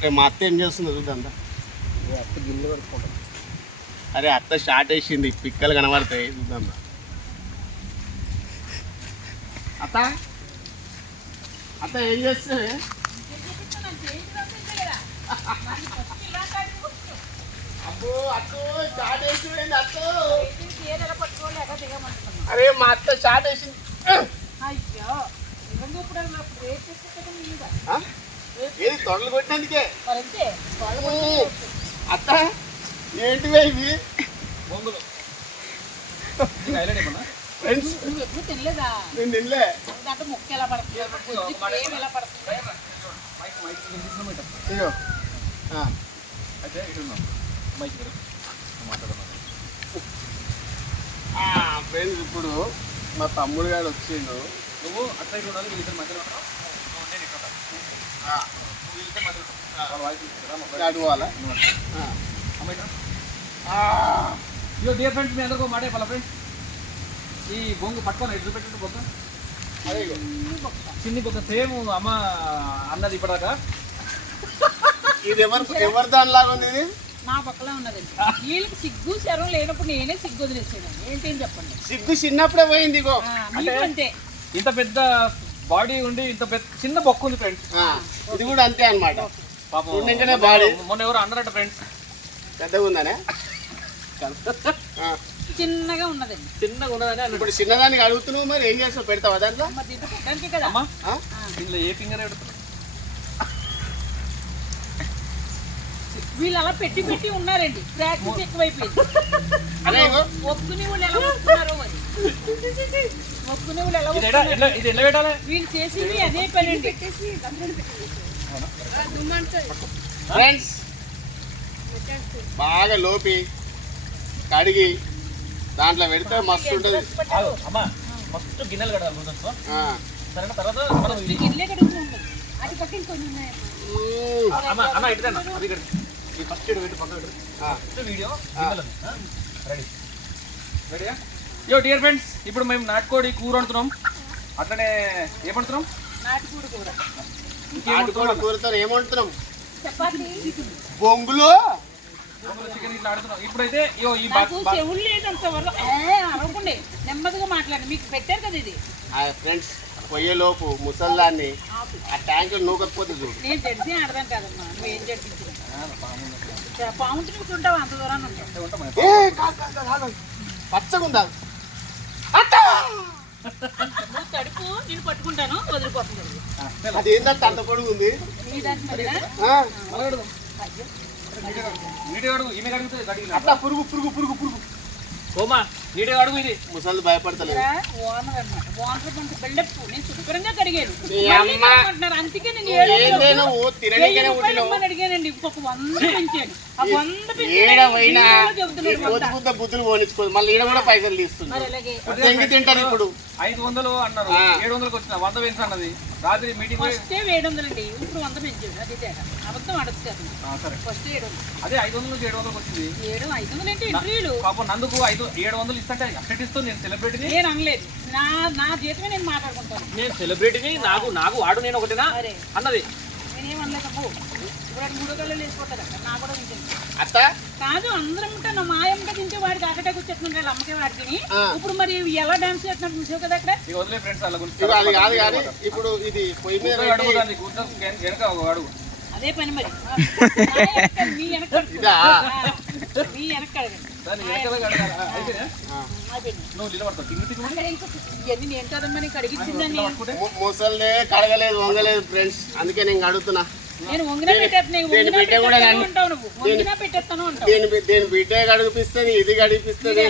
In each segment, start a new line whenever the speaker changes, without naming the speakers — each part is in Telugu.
రేపు మా అత్త ఏం చేస్తుంది చూద్దాం దా.
అత్త గిన్నె కడుక్కుంటాం
అరే అత్త షార్ట్ వేసింది పిక్కలు కనబడతాయి చూద్దాం. అత్త అత్త ఏం చేస్తుంది అబ్బో అత్తో షార్ట్ వేసింది అత్తో అరే మా అత్త షార్ట్ వేసింది? ఏది తొడలు కొట్టినందుకే? అత్త ఏంటివే ఇవి?
బొంగులు
ఫ్రెండ్స్
నువ్వు ఎప్పుడు తినలేదా?
నేను తినలే.
దాంట్లో ముక్క ఎలా పడుతుంది? ఏం ఎలా పడుతుంది?
ఆ,
అయితే ఇక్కడ మైక్
ఆ, ఫ్రెండ్స్ ఇప్పుడు మా తమ్ముడు గారు వచ్చిండు.
నువ్వు అట్లా ఇటు ఉండాలి వీళ్ళిద్దరు మధ్యలో నేను ఇక్కడ నువ్వు వీళ్ళిద్దరు మధ్యలో ఉంటావు. వాళ్ళ వాయిస్ తీసుకురా, మా వాయిస్
అటు పోవాలా?
నువ్వు అటు.
ఆ.
అమ్మ ఇటు రా.
ఆ,
ఇగో డియర్ ఫ్రెండ్స్ మీ అందరికీ మాట చెప్పాలా ఫ్రెండ్స్ ఈ బొంగు పట్టుకొని ఎటు చూపెట్టు బొక్క. చిన్ని బొక్క సేమ్ అమ్మ అన్నది ఇప్పటిదాకా.
ఇది ఎవరు ఎవరి దానిలాగా ఉంది ఇది?
నా పక్కనే ఉన్నదండి వీళ్ళకి సిగ్గు శరం లేనప్పుడు నేనే సిగ్గు వదిలేసాను ఏంటి అని చెప్పండి.
సిగ్గు చిన్నప్పుడే పోయింది ఇగో.
అంతే.
ఇంత పెద్ద బాడీ ఉండి ఇంత పెద్ద చిన్న బొక్క ఉంది ఫ్రెండ్స్
ఆ, ఇది కూడా అంతే అన్నమాట.
పాపం. మొన్న ఎవరు అన్నారట ఫ్రెండ్స్
పెద్దగా ఉందనే?
చిన్నగా ఉన్నదండి.
చిన్నగా ఉన్నదని
ఇప్పుడు చిన్నదానికి అడుగుతున్నావు మరి ఏం చేస్తావు? పెడతావా దాంట్లో?
మరి దీంట్లో పెట్టడానికి కదా.
ఏ ఫింగర్ పెడతారు
వీళ్ళు అలా పెట్టి పెట్టి ఉన్నారండి. ప్రాక్టీస్ ఎక్కువైపోయింది. ఒప్పుకునే వాళ్ళు ఎలా ఒప్పుకున్నారో మరి. ఒప్పుకునే వాళ్ళు ఎలా
ఇది ఎట్లా
ఒప్పుకున్నారో. వీళ్ళు చేసేది అదే పని అండి
ఫ్రెండ్స్ బాగా లోపి కడిగి దాంట్లో పెడితే మస్తు ఉంటుంది.
మస్తు గిన్నెలు
ఆ.
సరేనా? తర్వాత
అది పక్కన కొన్ని ఉన్నాయి
మ్మ్.
అమ్మ అమ్మ ఇటుదన్నా అది ఇక్కడ ఈ ఫస్ట్ పెట్టు. పెట్టు. ఫస్ట్ వీడియో రెడీ రెడీయా యో డియర్ ఫ్రెండ్స్ ఇప్పుడు మేము నాటుకోడి కూర వండుతున్నాం. అట్లనే ఏం వండుతున్నాం
నాటుకూడు కూర.
నాటుకోడి కూరతో ఏం వండుతున్నాం?
చపాతి.
బొంగులు?
చికెన్ ఇట్లా ఆడుతున్నాం. ఇప్పుడైతే
చెవులు లేదంత నెమ్మదిగా మాట్లాడి. మీకు పెట్టారు కదా ఇది?
ఫ్రెండ్స్ పోయేలోపు ముసల్దాన్ని ఆ ట్యాంక్ నూకపోతే చూడు.
నేను జడ్జి ఆడదాం కాదమ్మా. నువ్వు ఏం జడ్జించు అంత దూరాన్ని ఉంటావు.
అంటే ఉంటాం మనం.
ఏ కాదు, కాదు, కాదు, కాదు. పచ్చగా ఉందా?
నువ్వు తడుపు నేను పట్టుకుంటాను వదిలిపోతుంది.
అది ఏంటంటే అంత పొడుగు ఉంది? అట్లా పురుగు పురుగు పురుగు పురుగు.
ఓమా నీట్గా అడుగు ఇది
ముసలి భయపడతలేదు.
ఓనర్ అన్నమాట. ఓనర్ కొంత బిల్డప్ నేను శుభ్రంగా కడిగాను. అందుకే నేను అడిగానండి. ఇంకొక వంద పెంచాను. ఆ వంద పెంచాను.
బుద్ధులు పోనిచ్చుకోదు. మళ్ళీ ఈడ కూడా పైసలు తీస్తుంది దెంగి తింటారు ఇప్పుడు.
ఐదు వందలు అన్నారు. ఏడు వందలకు వచ్చిన వంద పెంచు అన్నది రాత్రి మీటింగ్
ఫస్ట్ ఏడు వందలండి. ఇప్పుడు వంద పెంచాడు అది తేడా. అబద్ధం అడగదు ఫస్ట్ ఏడు వందలు.
అదే ఐదు వందల నుంచి ఏడు వందలకు వచ్చింది.
ఏడు ఐదు వందలు అంటే ఇంటర్వ్యూలు
పాపం నందుకు ఐదు ఏడు వందలు నేను సెలబ్రిటీని
నేను అనలేదు. నా నా జీతమే నేను మాట్లాడుకుంటాను.
నేను సెలబ్రిటీని నాకు నాకు వాడు నేను ఒకటినా? అన్నది.
ఇప్పుడు మూడో కళ్ళు అక్కడ. నా కూడా ఉంటుంది
అత్త?
కాదు అందరం ఉంటాను మా అమ్మకి తింటే వాడికి వచ్చేస్తున్నాడు వాళ్ళ అమ్మకే వాడికి. ఇప్పుడు మరి ఎలా డాన్స్ చేస్తున్నాడు చూసావు కదా అక్కడ?
వదిలే ఫ్రెండ్స్ అలా గురించి
ఇప్పుడు అది కాదు కానీ ఇప్పుడు ఇది పొయ్యి మీద
వెనక ఒక అడుగు
అదే పని మరి. మీ వెనక మీ వెనక
ముసలిదే కడగలేదు వంగలేదు ఫ్రెండ్స్. అందుకే నేను అడుగుతున్నా.
నేను వంగినా పెట్టేస్తాను
దీని బిడ్డ గడిపిస్తుంది ఇది గడిపిస్తుంది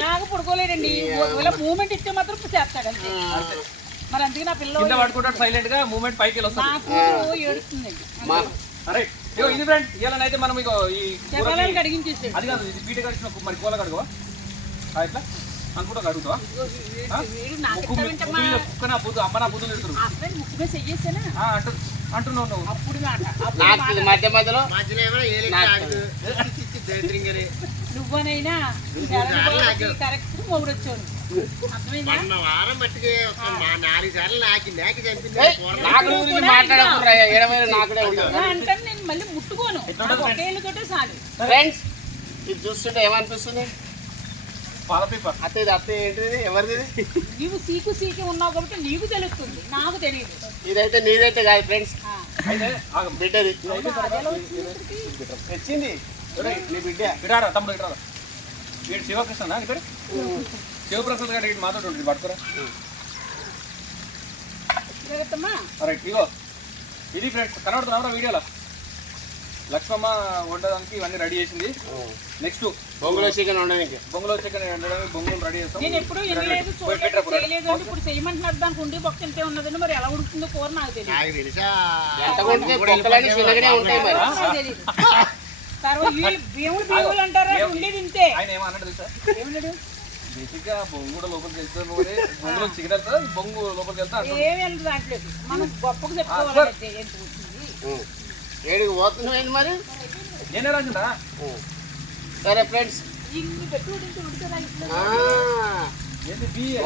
ఇలా మూమెంట్ ఇస్తే మాత్రం చేస్తాడు అంతే. మరి అందుకే నా పిల్ల
కింద పట్టుకుంటాడు సైలెంట్గా మూమెంట్ పైకి వెళ్ళి
నా
వస్తుంది
కూతురు ఏడుస్తుందండి.
ఇగో ఇది ఫ్రెండ్ ఇవాళనైతే మనం ఇగో ఈ కూరకి-
అడిగించేసాడు
అది కాదు ఇది పీట కడిచిన మరి కూల కడుగవా? ఎట్లా? అనుకుంటా కడుగుతావా
వీడు నాకు
ముక్కు మీ-
ఇస్తావేంటమ్మా?
ముక్కు మీద కుక్క నా బుద్ధు అమ్మ నా బుద్ధులు తిడుతురు
అసలు
అంటు అంటున్నావు నువ్వు.
అప్పుడు మాట. అప్పుడు
మధ్య మధ్యలో
నువ్వనైనా కరెక్ట్ మొగుడు వచ్చాను అర్థమైందా
మొన్న వారం మట్టికి ఒక మా నాలుగు సార్లు నాకి చంపింది.
గురించి మాట్లాడకుండా ఏడమైన నాకుడే
ఇలా అంటే నేను మళ్ళీ ముట్టుకోను. నాకు ఒకే ఇల్లుతోటే చాలు.
ఫ్రెండ్స్ ఇది చూస్తుంటే ఏమనిపిస్తుంది? అత్త అత్త ఏంటిది? ఎవరిది?
నీవు సీకు సీకి ఉన్నావు కాబట్టి నీకు తెలుస్తుంది. నాకు తెలియదు
ఇదైతే నీదైతే కాదు ఫ్రెండ్స్.
అయితే
బిడ్డది? తెచ్చింది. ఒరేయ్, నీ బిడ్డ.
ఇటారా తమ్ముడు ఇటారా వీడు శివకృష్ణ. పేరు శివప్రసాద్ గారు వీడు మాతో ఉంటుంది. రైట్ ఇగో ఇది ఫ్రెండ్స్ కనబడుతున్నారా వీడియోలో? లక్ష్మమ్మ వండడానికి ఇవన్నీ రెడీ చేసింది. నెక్స్ట్
బొంగులో చికెన్ ఉండడానికి
బొంగులో చికెన్ వండడానికి బొంగులు రెడీ చేస్తాం.
నేను ఎప్పుడు వినలేదు చూడలేదు చేయలేదు అంటే ఇప్పుడు చేయమంటున్నారు దానికి ఉండి పక్క ఇంతే ఉన్నదని మరి ఎలా ఉడుకుతుందో కూర నాకు తెలియదు
నాకు తెలుసా? ఎంత కొంటే పొక్కలన్నీ చిన్నగానే ఉంటాయి మరి.
నాకు తెలియదు తర్వాత వీళ్ళు భీముడు భీములు అంటారా ఉండేది ఇంతే
ఆయన ఏమన్నాడు తెలుసా?
ఏమన్నాడు?
బేసిక్గా బొంగు కూడా లోపలికి వెళ్తాను బొంగులో చికెన్ వెళ్తా బొంగు లోపలికి వెళ్తా అంటాడు.
ఏమి వెళ్ళదు దాంట్లోకి మనం గొప్పకు
మరి?
నేనే
ఉం. సరే ఫ్రెండ్స్.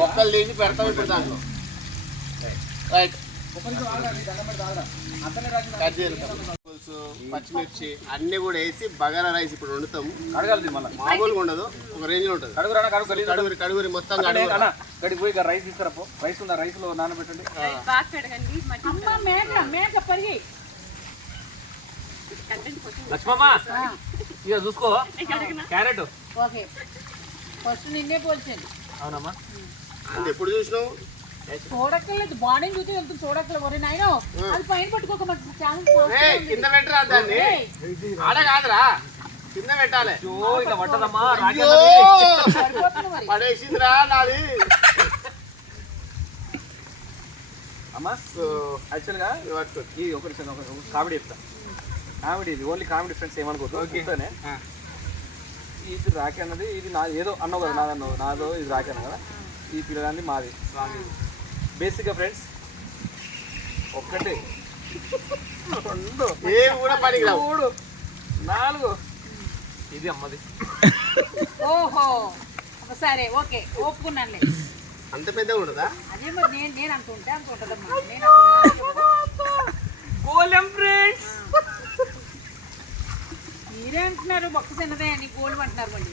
ఒక్కలు తీసి పెడతాం ఇప్పుడు దాంట్లో. రైట్. కట్ చేయాలి పులుసు, పచ్చిమిర్చి అన్ని కూడా వేసి బగారా రైస్ ఇప్పుడు వండుతాం
అడగాలి మళ్ళీ.
మామూలుగా ఉండదు ఒక రేంజ్లో ఉంటుంది.
కడుగురా కడుగు
కడుగురి కడుగురి మొత్తం
గడికి పోయి ఇక రైస్ తీసుకురాపో రైస్ ఉందా? రైస్లో నానబెట్టండి. లక్ష్మమ్మ ఇక చూసుకో. క్యారెట్.
ఓకే. ఫస్ట్ నిన్నే పోల్చండి
అవునమ్మా.
ఎప్పుడు చూసినావు?
చూడక్కర్లేదు. బాడీ చూస్తే వెళ్తుంది చూడక్కర్లేదు. ఒరే నాయన అది పైన పట్టుకోక
ఏయ్, కింద పెట్టరా దాన్ని? ఆడ కాదురా. కింద పెట్టాలి.
ఇక పట్టదమ్మా
పడేసిందిరా నాది.
అమ్మా యాక్చువల్గా. ఈ ఒక నిమిషం ఒక ఒక కామెడీ చెప్తా. కామెడీ ఇది ఓన్లీ కామెడీ ఫ్రెండ్స్ ఏమనుకోవద్దు. ఇది రాఖీ అన్నది ఇది నా ఏదో అన్నావు కదా నాది అన్నావు నాదో ఇది రాఖీ అన్న కదా. ఈ పిల్లగాంది మాది. బేసిక్గా ఫ్రెండ్స్ ఒక్కటి. రెండు.
ఏవి కూడా పనికి
మూడు. నాలుగు. ఇది అమ్మది.
ఓహో. సరే ఓకే. ఒప్పుకున్నానులే.
అంత పెద్దగా ఉండదా?
అదే మరి నేను నేను అంత ఉంటుందమ్మా నేను.
గోలెం ఫ్రెండ్స్
మీరే అంటున్నారు బొక్క చిన్నదే అని గోల్డ్ అంటున్నారు మళ్ళీ.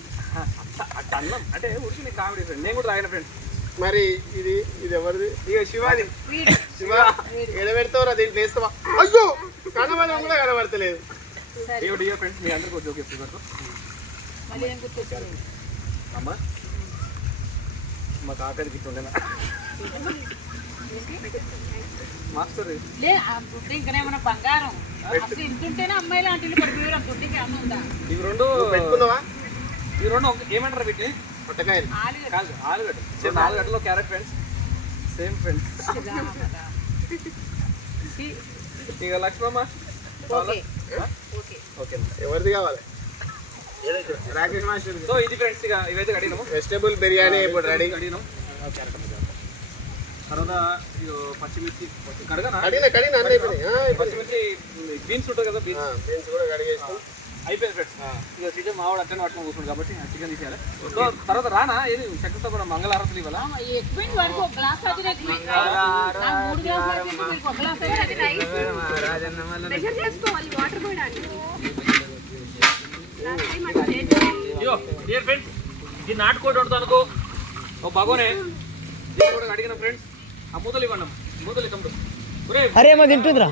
అంటే ఊరికి కామెడీ ఫ్రెండ్ నేను కూడా తాగిన ఫ్రెండ్స్
మరి ఇది ఇది ఎవరిది? ఇక శివాది శివ ఎడబెడతావురా దీంట్లో వేస్తావా అయ్యో! కనబడడం కూడా కనబడతలేదు.
ఫ్రెండ్స్ మీ అందరికీ అమ్మా మాస్టర్.
లే ఆ దుడ్డు ఇంకనేమన్నా బంగారం? అసలు ఇంటుంటేనే అమ్మాయిలు పడిపోయారు
ఇవి రెండు
పెట్టుకున్నావా?
ఇవి రెండు ఏమంటారు వీటిని?
పొట్టకాయలు.
కాదు ఆలుగడ్డ. సేమ్ ఆలుగడ్డలో క్యారెట్ ఫ్రెండ్స్. Same friends. ఇక లక్ష్మమ్మ
ఓకే.
ఆ?
ఓకే.
ఓకే.
ఎవరిది కావాలి? రాకేష్ మాస్టర్
సో ఇది ఫ్రెండ్స్ ఇక ఇవైతే అడిగినాము
వెజిటేబుల్ బిర్యానీ ఇప్పుడు రెడీ
అడిగినాం తర్వాత ఇగో పచ్చిమిర్చి కడగనా?
కడిగిన అయిపోయినాయి.
పచ్చిమిర్చి బీన్స్ ఉంటుంది కదా
ఆ,
బీన్స్
బీన్స్ కూడా కడిగేస్తాం
అయిపోయింది ఫ్రెండ్స్ ఇక చికెన్ మావాడు అట్లనే పట్టుకొని కూర్చుంది కాబట్టి చికెన్ తీసేయాలి. సో తర్వాత రానా? ఏది? చక్కతో మనం మంగళహారతులు ఇవ్వాలా? డియర్ ఫ్రెండ్స్ ఇది నాటుకోటి ఉంటుంది అనుకో. ఓ కూడా అడిగిన ఫ్రెండ్స్ ఆ మూతలు ఇవ్వండి. మూతలు ఒరేయ్,
అరే మా తింటుందిరా.